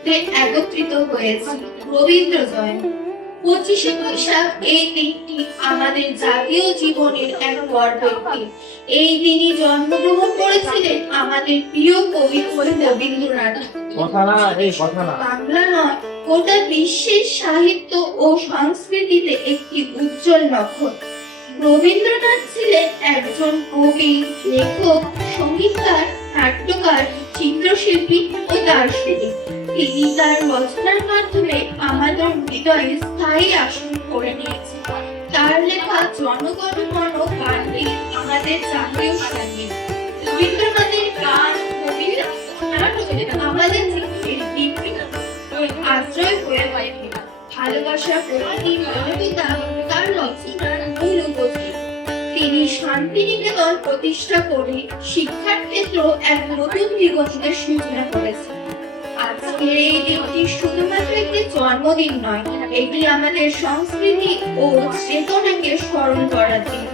মধ্যে একত্রিত হয়েছি রবীন্দ্র জয়ন্তী। 25শে বৈশাখ এই দিনটি আমাদের জাতীয় জীবনের এক গর্বের দিন। এই দিনই জন্মগ্রহণ করেছিলেন আমাদের প্রিয় কবি রবীন্দ্রনাথ। বাংলা নয়, গোটা বিশ্বের সাহিত্য ও সংস্কৃতিতে একটি উজ্জ্বল নক্ষত্র। রবীন্দ্রনাথ ছিলেন একজন কবি, লেখক, সঙ্গীতকার, নাট্যকার, চিত্রশিল্পী ও দার্শনিক। তিনি তার রচনার মাধ্যমে আমাদের হৃদয়ে স্থায়ী আসন করে নিয়েছেন। তার লেখা জনগণ মন গানটি আমাদের জাতীয় সঙ্গীত। রবীন্দ্রনাথের গান, কবিতা, নাটক আমাদের জীবনের দিব্যি আশ্রয় হয়ে থাকে। ভালোবাসা, প্রকৃতি, মানবিকতা তার রচনার মূল উপজীব। তিনি শান্তিনিকেতন প্রতিষ্ঠা করে শিক্ষার ক্ষেত্র এক নতুন দিগন্তের সূচনা করেছেন। আজকের এই দিনটি শুধুমাত্র একটি জন্মদিন নয়, এটি আমাদের সংস্কৃতি ও চেতনাকে স্মরণ করার দিন।